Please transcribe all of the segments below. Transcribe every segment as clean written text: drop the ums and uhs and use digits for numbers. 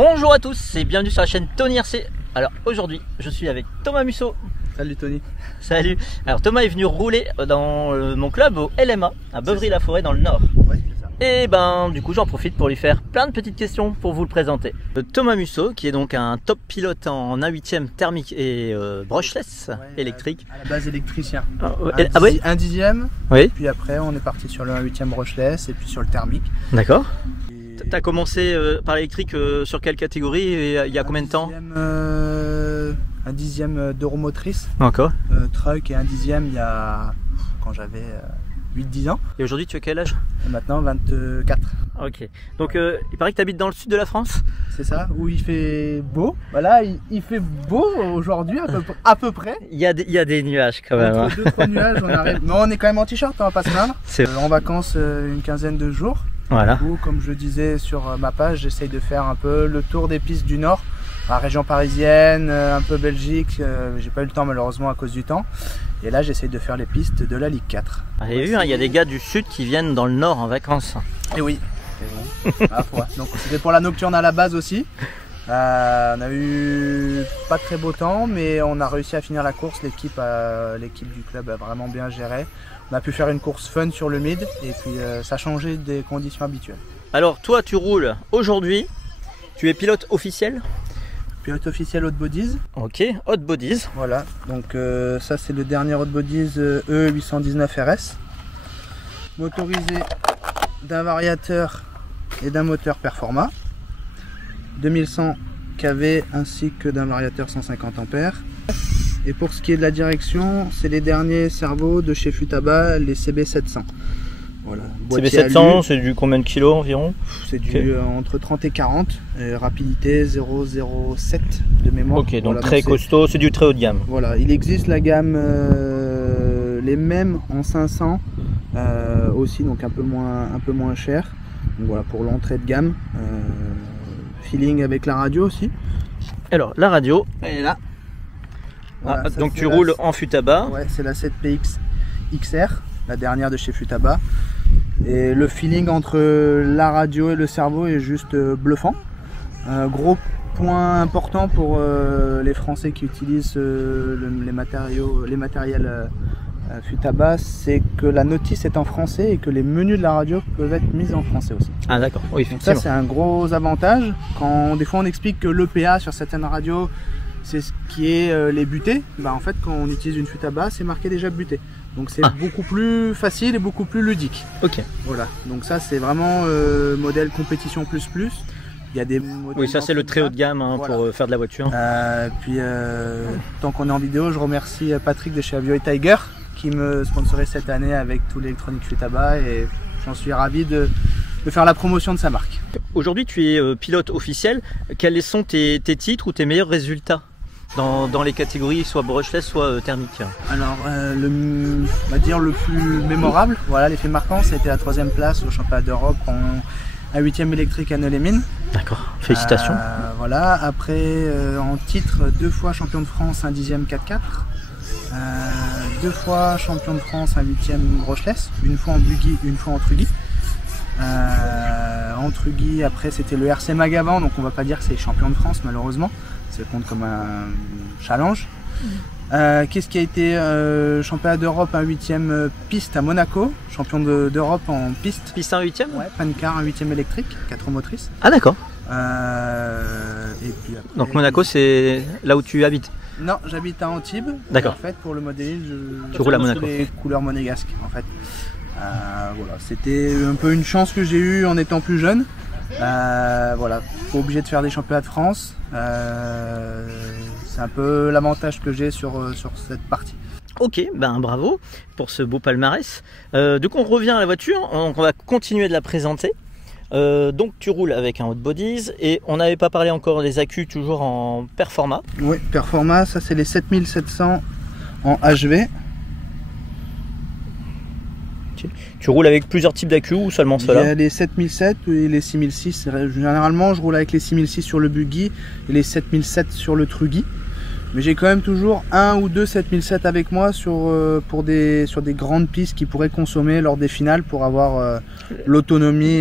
Bonjour à tous et bienvenue sur la chaîne Tony RC. Alors aujourd'hui je suis avec Thomas Musso. Salut Tony. Salut. Alors Thomas est venu rouler dans mon club au LMA à Beuvry-la-Forêt dans le Nord. Ouais, c'est ça. Et ben du coup j'en profite pour lui faire plein de petites questions pour vous le présenter. Thomas Musso qui est donc un top pilote en 1/8e thermique et brushless électrique. À la base électricien. Oui. Un dixième. Oui. Puis après on est parti sur le 1/8e brushless et puis sur le thermique. D'accord. Et... T'as commencé par l'électrique sur quelle catégorie et il y a combien de temps? Un dixième d'euromotrice. Encore. Truck et un dixième il y a quand j'avais 8-10 ans. Et aujourd'hui tu as quel âge? Et maintenant 24. Ok. Donc il paraît que tu habites dans le sud de la France? C'est ça, où il fait beau. Voilà, il fait beau aujourd'hui à peu près. Il y a des nuages quand même. Entre 2-3 nuages, on arrive. Mais on est quand même en t-shirt, on va pas se plaindre. En vacances une quinzaine de jours. Voilà. Du coup, comme je disais sur ma page, j'essaye de faire un peu le tour des pistes du Nord, la région parisienne, un peu Belgique. J'ai pas eu le temps malheureusement à cause du temps. Et là, j'essaye de faire les pistes de la Ligue 4. Vous avez vu, il y a des gars du sud qui viennent dans le Nord en vacances. Et oui. Donc c'était pour la nocturne à la base aussi. On a eu pas très beau temps, mais on a réussi à finir la course. L'équipe du club a vraiment bien géré. On a pu faire une course fun sur le mid et puis ça a changé des conditions habituelles. Alors toi tu roules aujourd'hui, tu es pilote officiel? Pilote officiel Hot Bodies. Ok, Hot Bodies. Voilà, donc ça c'est le dernier Hot Bodies E819 RS. Motorisé d'un variateur et d'un moteur Performa. 2100 kV ainsi que d'un variateur 150 ampères. Et pour ce qui est de la direction, c'est les derniers servos de chez Futaba, les CB700. Voilà. CB700, c'est du combien de kilos environ? C'est du entre 30 et 40, et rapidité 0,07 de mémoire. Ok, donc voilà, très costaud, c'est du très haut de gamme. Voilà, il existe la gamme, les mêmes en 500 aussi, donc un peu moins cher. Donc voilà, pour l'entrée de gamme. Feeling avec la radio aussi. Alors, la radio, elle est là. Voilà, donc tu roules en Futaba. Ouais, c'est la 7PX XR, la dernière de chez Futaba. Et le feeling entre la radio et le servo est juste bluffant. Gros point important pour les Français qui utilisent les matériels Futaba, c'est que la notice est en français et que les menus de la radio peuvent être mis en français aussi. Ah d'accord, oui, effectivement. Donc ça c'est un gros avantage. Quand des fois on explique que l'EPA sur certaines radios c'est ce qui est les butées, bah en fait quand on utilise une Futaba c'est marqué déjà buté. Donc c'est beaucoup plus facile et beaucoup plus ludique. Ok. Voilà, donc ça c'est vraiment modèle compétition plus. Il y a des modèles. Oui, ça c'est le très haut de gamme hein, voilà. Pour faire de la voiture. Puis tant qu'on est en vidéo, je remercie Patrick de chez Avio et Tiger qui me sponsorise cette année avec tout l'électronique Futaba et j'en suis ravi de faire la promotion de sa marque. Aujourd'hui tu es pilote officiel, quels sont tes titres ou tes meilleurs résultats dans les catégories soit brushless soit thermique? Alors on va dire le plus mémorable, voilà l'effet marquant, c'était la 3e place au championnat d'Europe en 8e électrique à Neux-les-Mines. D'accord, félicitations. Voilà, après en titre 2 fois champion de France, un 10e 4x4. 2 fois champion de France, un 8e brushless, une fois en buggy, une fois en truggy. En truggy, après c'était le RC Magavan, donc on va pas dire que c'est champion de France malheureusement, ça compte comme un challenge. Qu'est-ce qui a été championnat d'Europe, un 8e piste à Monaco, champion d'Europe en piste. Piste en 8e? Ouais, Pancar, un 8e électrique, 4 motrices. Ah d'accord. Et puis après, donc Monaco c'est là où tu habites? Non, j'habite à Antibes. D'accord. En fait, pour le modèle, tu roules à Monaco. Les couleurs monégasques, en fait. Voilà, c'était un peu une chance que j'ai eue en étant plus jeune. Voilà, pas obligé de faire des championnats de France. C'est un peu l'avantage que j'ai sur cette partie. Ok, ben bravo pour ce beau palmarès. Du coup, on revient à la voiture. On va continuer de la présenter. Donc tu roules avec un Hot Bodies et on n'avait pas parlé encore des accus toujours en Performa. Oui, Performa, ça c'est les 7700 en HV. Tu roules avec plusieurs types d'accus ou seulement ceux-là? Il y a les 7007 et les 6006. Généralement je roule avec les 6006 sur le buggy et les 7007 sur le truggy. Mais j'ai quand même toujours un ou deux 7007 avec moi sur des grandes pistes qui pourraient consommer lors des finales pour avoir l'autonomie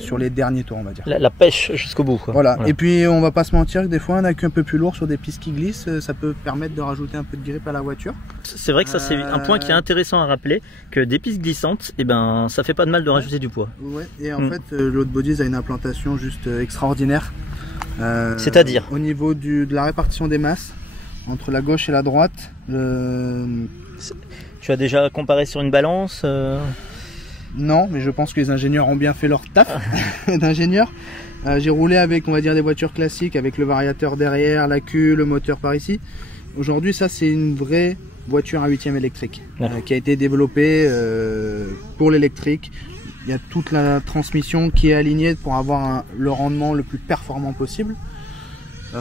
sur les derniers tours, on va dire. La pêche jusqu'au bout, quoi. Voilà. Et puis on va pas se mentir que des fois un accu un peu plus lourd sur des pistes qui glissent, ça peut permettre de rajouter un peu de grip à la voiture. C'est vrai que ça, c'est un point qui est intéressant à rappeler, que des pistes glissantes, eh ben, ça fait pas de mal de rajouter du poids. Ouais. Et en fait, le Hot Bodies a une implantation juste extraordinaire. C'est-à-dire au niveau de la répartition des masses entre la gauche et la droite. Tu as déjà comparé sur une balance Non, mais je pense que les ingénieurs ont bien fait leur taf d'ingénieur. J'ai roulé avec, on va dire, des voitures classiques avec le variateur derrière, l'accu, le moteur par ici. Aujourd'hui, ça c'est une vraie voiture à 8e électrique qui a été développée pour l'électrique. Il y a toute la transmission qui est alignée pour avoir le rendement le plus performant possible. Oui,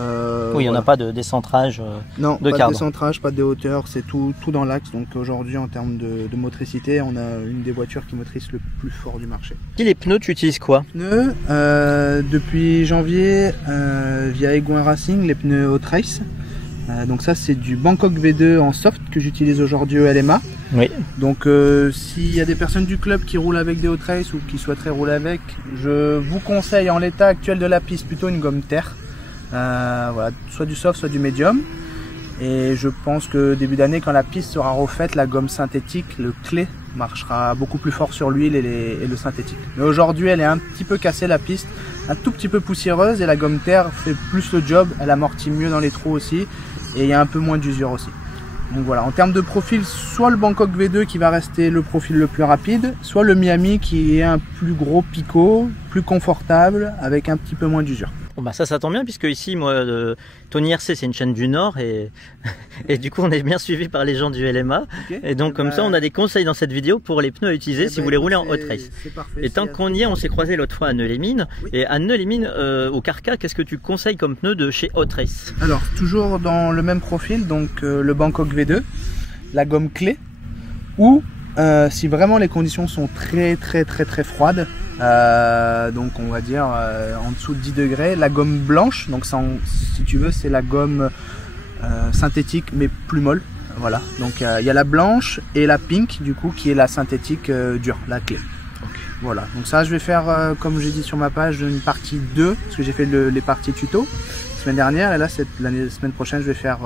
il n'y en a pas de décentrage non, de pas cadre. de décentrage, pas de hauteur, c'est tout dans l'axe. Donc aujourd'hui, en termes de motricité, on a une des voitures qui motrice le plus fort du marché. Et les pneus, tu utilises quoi? Pneus, depuis janvier, via Egouin Racing, les pneus Hot Race. Donc ça, c'est du Bangkok V2 en soft que j'utilise aujourd'hui au LMA. Oui. Donc s'il y a des personnes du club qui roulent avec des Hot Race ou qui souhaiteraient rouler avec, je vous conseille en l'état actuel de la piste plutôt une gomme terre. Voilà, soit du soft, soit du médium. Et je pense que début d'année, quand la piste sera refaite, la gomme synthétique, le clé, marchera beaucoup plus fort sur l'huile et le synthétique. Mais aujourd'hui, elle est un petit peu cassée, la piste, un tout petit peu poussiéreuse, et la gomme terre fait plus le job, elle amortit mieux dans les trous aussi, et il y a un peu moins d'usure aussi. Donc voilà, en termes de profil, soit le Bangkok V2 qui va rester le profil le plus rapide, soit le Miami qui est un plus gros picot, plus confortable, avec un petit peu moins d'usure. Bon bah ça tombe bien, puisque ici, moi, Tony RC, c'est une chaîne du Nord, et du coup, on est bien suivi par les gens du LMA. Okay. Et donc, comme ça, on a des conseils dans cette vidéo pour les pneus à utiliser si vous voulez rouler en hot race. Et tant qu'on y est, on s'est croisé l'autre fois à Neu-les-Mines. Oui. Et à Neu-les-Mines, au Carca, qu'est-ce que tu conseilles comme pneu de chez Hot Race? Alors, toujours dans le même profil, donc le Bangkok V2, la gomme clé, ou si vraiment les conditions sont très froides, donc on va dire en dessous de 10 degrés, la gomme blanche, donc ça, si tu veux, c'est la gomme synthétique mais plus molle. Voilà, donc il y a la blanche et la pink du coup qui est la synthétique dure, la clé. Okay. Voilà, donc ça je vais faire comme j'ai dit sur ma page une partie 2 parce que j'ai fait les parties tuto la semaine dernière, et là la semaine prochaine je vais faire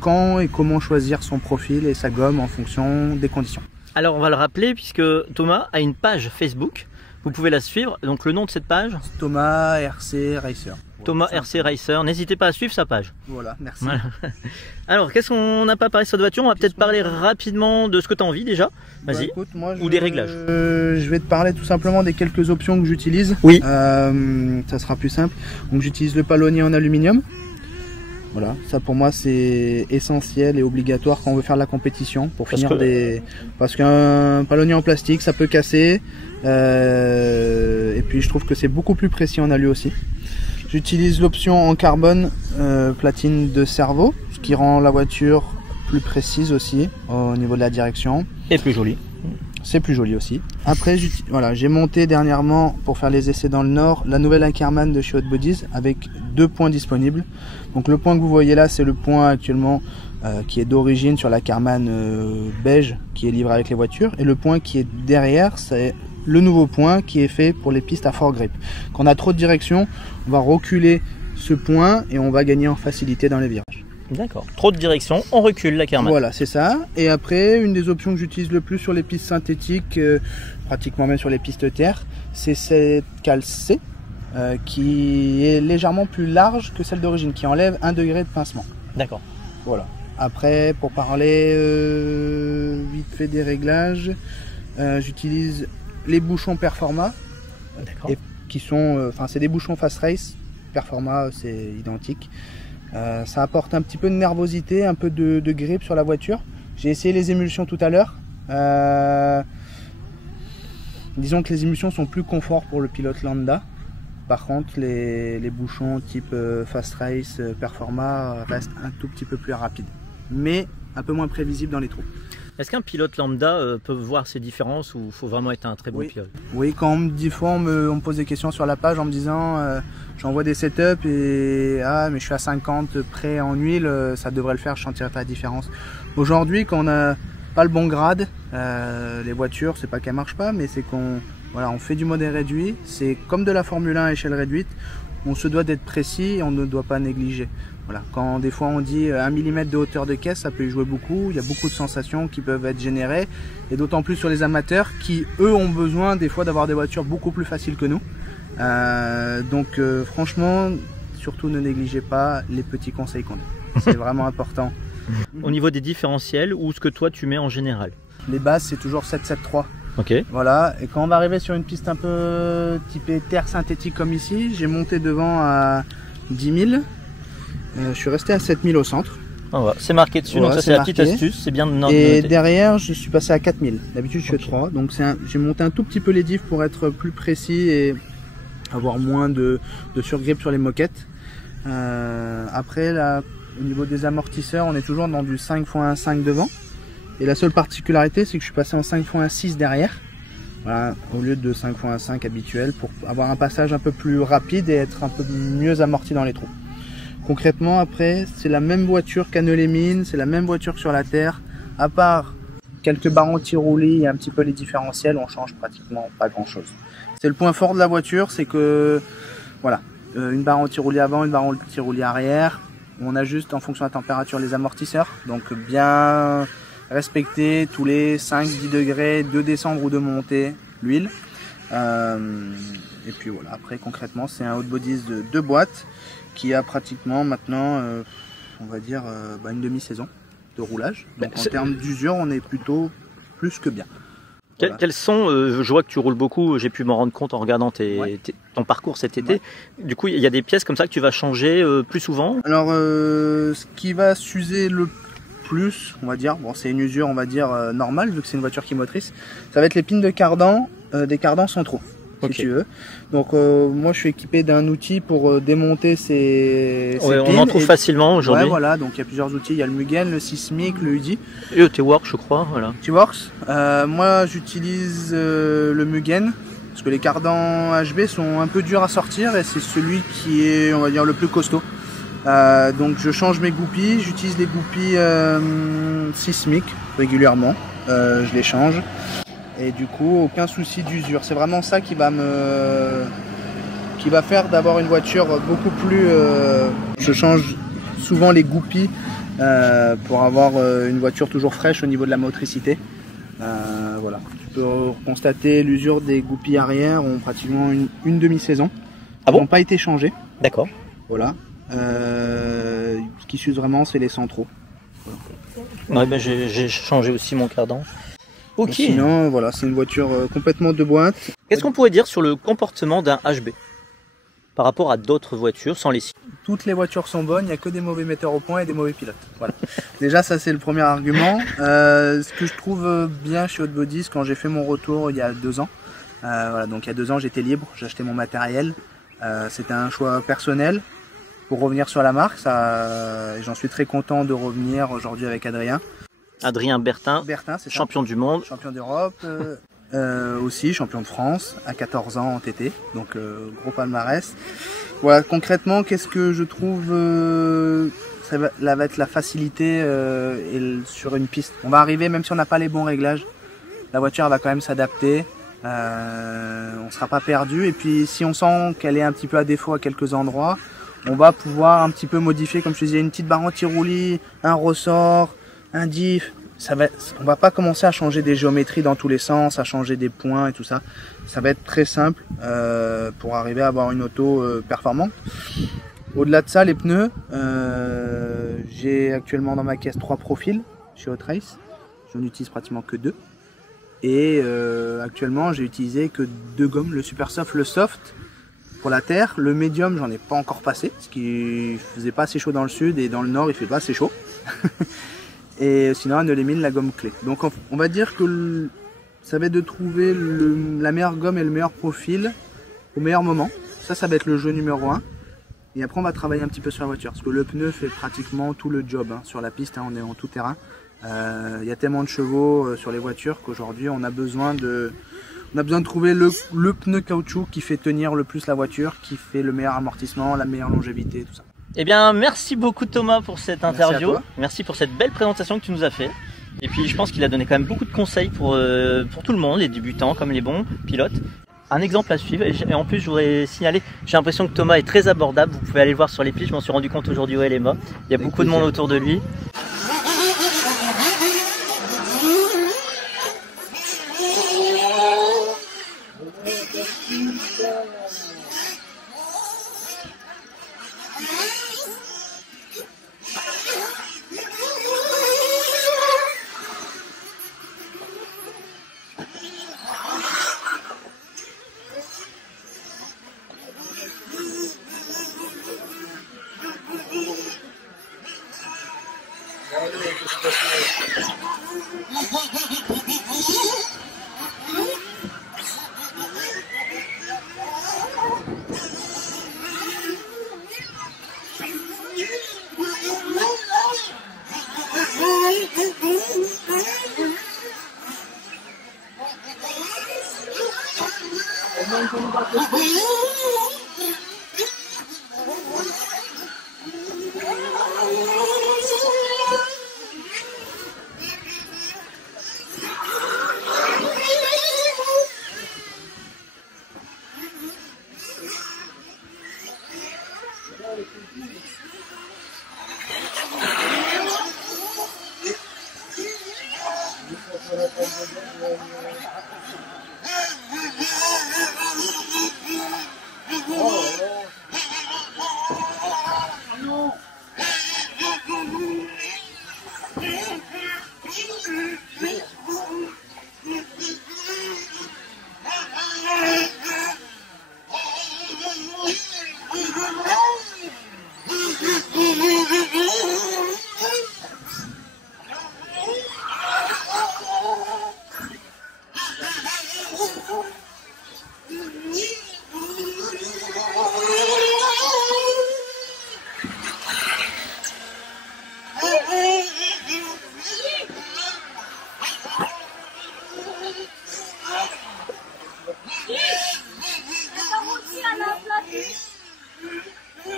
quand et comment choisir son profil et sa gomme en fonction des conditions. Alors on va le rappeler, puisque Thomas a une page Facebook, vous pouvez la suivre. Donc le nom de cette page, Thomas RC Racer. Thomas RC Racer, n'hésitez pas à suivre sa page. Voilà, merci. Voilà. Alors qu'est-ce qu'on n'a pas parlé sur cette voiture? On va peut-être parler rapidement de ce que tu as envie déjà. Vas-y. Bah, ou des réglages. Je vais te parler tout simplement des quelques options que j'utilise. Oui. Ça sera plus simple. Donc j'utilise le palonnier en aluminium. Voilà, ça pour moi c'est essentiel et obligatoire quand on veut faire de la compétition pour finir parce qu'un palonnier en plastique ça peut casser, et puis je trouve que c'est beaucoup plus précis en alu aussi. J'utilise l'option en carbone platine de Servo, ce qui rend la voiture plus précise aussi au niveau de la direction. Et plus jolie. C'est plus joli aussi. Après, voilà, j'ai monté dernièrement pour faire les essais dans le Nord la nouvelle Ackerman de chez Hot Bodies avec 2 points disponibles. Donc le point que vous voyez là, c'est le point actuellement qui est d'origine sur l'Ackerman beige qui est livré avec les voitures. Et le point qui est derrière, c'est le nouveau point qui est fait pour les pistes à fort grip. Quand on a trop de direction, on va reculer ce point et on va gagner en facilité dans les virages. D'accord. Trop de direction, on recule l'Ackerman. Voilà, c'est ça. Et après, une des options que j'utilise le plus sur les pistes synthétiques, pratiquement même sur les pistes terre, c'est cette cale C qui est légèrement plus large que celle d'origine, qui enlève 1 degré de pincement. D'accord. Voilà. Après, pour parler vite fait des réglages, j'utilise les bouchons Performa, qui sont, c'est des bouchons Fast Race. Performa, c'est identique. Ça apporte un petit peu de nervosité, un peu de grip sur la voiture. J'ai essayé les émulsions tout à l'heure. Disons que les émulsions sont plus confort pour le pilote lambda. Par contre, les bouchons type Fast Race, Performa restent un tout petit peu plus rapides, mais un peu moins prévisibles dans les trous. Est-ce qu'un pilote lambda peut voir ces différences ou il faut vraiment être un très bon pilote? Oui, quand des fois on me pose des questions sur la page en me disant j'envoie des setups et mais je suis à 50 près en huile, ça devrait le faire, je sentirai pas la différence. Aujourd'hui, quand on n'a pas le bon grade, les voitures, c'est pas qu'elles marchent pas, mais c'est qu'on on fait du modèle réduit, c'est comme de la Formule 1 à échelle réduite, on se doit d'être précis et on ne doit pas négliger. Voilà. Quand des fois on dit 1 mm de hauteur de caisse, ça peut y jouer beaucoup, il y a beaucoup de sensations qui peuvent être générées, et d'autant plus sur les amateurs qui, eux, ont besoin des fois d'avoir des voitures beaucoup plus faciles que nous. Donc franchement, surtout ne négligez pas les petits conseils qu'on a, c'est vraiment important. Au niveau des différentiels, ou ce que toi tu mets en général? Les bases, c'est toujours 7-7-3. Ok. Voilà, et quand on va arriver sur une piste un peu typée terre synthétique comme ici, j'ai monté devant à 10 000. Je suis resté à 7000 au centre. C'est marqué dessus, donc ça c'est la petite astuce, c'est bien de noter. Et derrière, je suis passé à 4000. D'habitude, je suis à 3. Donc j'ai monté un tout petit peu les diffs pour être plus précis et avoir moins de surgrip sur les moquettes. Après, là, au niveau des amortisseurs, on est toujours dans du 5x1.5 devant. Et la seule particularité, c'est que je suis passé en 5x1.6 derrière. Voilà, au lieu de 5x1.5 habituel, pour avoir un passage un peu plus rapide et être un peu mieux amorti dans les trous. Concrètement, après, c'est la même voiture qu'Anneau-les-Mines, c'est la même voiture que sur la terre, à part quelques barres anti-roulis et un petit peu les différentiels, on change pratiquement pas grand-chose. C'est le point fort de la voiture, c'est que, voilà, une barre anti-roulis avant, une barre anti-roulis arrière, on ajuste en fonction de la température les amortisseurs, donc bien respecter tous les 5-10 degrés de descendre ou de monter l'huile. Et puis voilà, après concrètement, c'est un hot bodies de 2 boîtes, qui a pratiquement maintenant, on va dire, une demi-saison de roulage. Donc en termes d'usure, on est plutôt plus que bien. Voilà. Quels sont, je vois que tu roules beaucoup, j'ai pu m'en rendre compte en regardant ton parcours cet été. Ouais. Du coup, il y a des pièces comme ça que tu vas changer plus souvent? Alors, ce qui va s'user le plus, on va dire, bon, c'est une usure, on va dire, normale, vu que c'est une voiture qui est motrice, ça va être les pins de cardan, des cardans centraux. Si tu veux. Donc moi je suis équipé d'un outil pour démonter ces pins. On en trouve facilement aujourd'hui. Ouais, voilà, donc il y a plusieurs outils, il y a le Mugen, le Sismic, le UDI. Et le T-Works je crois, voilà. T-Works. Moi j'utilise le Mugen, parce que les cardans HB sont un peu durs à sortir et c'est celui qui est, on va dire, le plus costaud. Donc je change mes goupilles, j'utilise les goupilles Sismic régulièrement, je les change. Et du coup, aucun souci d'usure. C'est vraiment ça qui va faire d'avoir une voiture beaucoup plus... Je change souvent les goupilles pour avoir une voiture toujours fraîche au niveau de la motricité. Voilà. Tu peux constater l'usure des goupilles arrière ont pratiquement une demi-saison. Ah bon? Ils n'ont pas été changés. D'accord. Voilà. Ce qui s'use vraiment, c'est les centraux. Voilà. Ouais, j'ai changé aussi mon cardan. Ok. Sinon, voilà, c'est une voiture complètement de boîte. Qu'est-ce qu'on pourrait dire sur le comportement d'un HB par rapport à d'autres voitures sans les citer? Toutes les voitures sont bonnes, il n'y a que des mauvais metteurs au point et des mauvais pilotes. Voilà. Déjà, ça c'est le premier argument. Ce que je trouve bien chez Hot Bodies, quand j'ai fait mon retour il y a 2 ans, voilà, donc il y a 2 ans j'étais libre, j'ai acheté mon matériel. C'était un choix personnel pour revenir sur la marque. J'en suis très content de revenir aujourd'hui avec Adrien. Adrien Bertin, c'est champion du monde. Champion d'Europe, aussi champion de France à 14 ans en TT, donc gros palmarès. Voilà, concrètement, qu'est-ce que je trouve, ça va être la facilité sur une piste. On va arriver, même si on n'a pas les bons réglages, la voiture va quand même s'adapter, on ne sera pas perdu. Et puis si on sent qu'elle est un petit peu à défaut à quelques endroits, on va pouvoir un petit peu modifier, comme je te disais, une petite barre anti-roulis, un ressort, un diff. On va pas commencer à changer des géométries dans tous les sens, à changer des points et tout ça. Ça va être très simple pour arriver à avoir une auto performante. Au-delà de ça, les pneus, j'ai actuellement dans ma caisse 3 profils chez Hot Race. Je n'en utilise pratiquement que 2. Et actuellement, j'ai utilisé que 2 gommes, le Super Soft, le Soft pour la terre. Le Medium, j'en ai pas encore passé, parce qu'il faisait pas assez chaud dans le sud et dans le nord, il fait pas assez chaud. Et sinon, Anneau-les-Mines, la gomme clé. Donc on va dire que ça va être de trouver la meilleure gomme et le meilleur profil au meilleur moment. Ça va être le jeu numéro 1. Et après, on va travailler un petit peu sur la voiture. Parce que le pneu fait pratiquement tout le job. Hein. Sur la piste, hein, on est en tout terrain. Il y a tellement de chevaux sur les voitures qu'aujourd'hui on a besoin de trouver le pneu caoutchouc qui fait tenir le plus la voiture, qui fait le meilleur amortissement, la meilleure longévité, tout ça. Eh bien, merci beaucoup Thomas pour cette interview. Merci pour cette belle présentation que tu nous as fait. Et puis je pense qu'il a donné quand même beaucoup de conseils pour tout le monde, les débutants comme les bons pilotes. Un exemple à suivre. Et en plus, je voudrais signaler, j'ai l'impression que Thomas est très abordable. Vous pouvez aller le voir sur les pistes. Je m'en suis rendu compte aujourd'hui au LMA. Il y a beaucoup de monde autour de lui.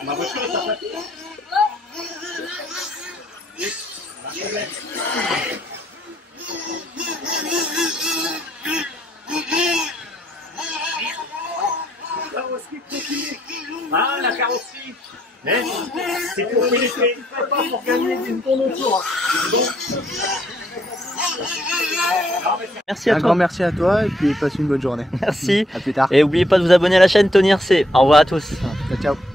Ma voiture est aplatie. Ah, la carrosserie. C'est pour pénétrer, pas pour gagner une tonne autour. Merci à toi. Un grand merci à toi et puis passe une bonne journée. Merci. À plus tard. Et n'oubliez pas de vous abonner à la chaîne Tony RC. Au revoir à tous. Ciao, ciao.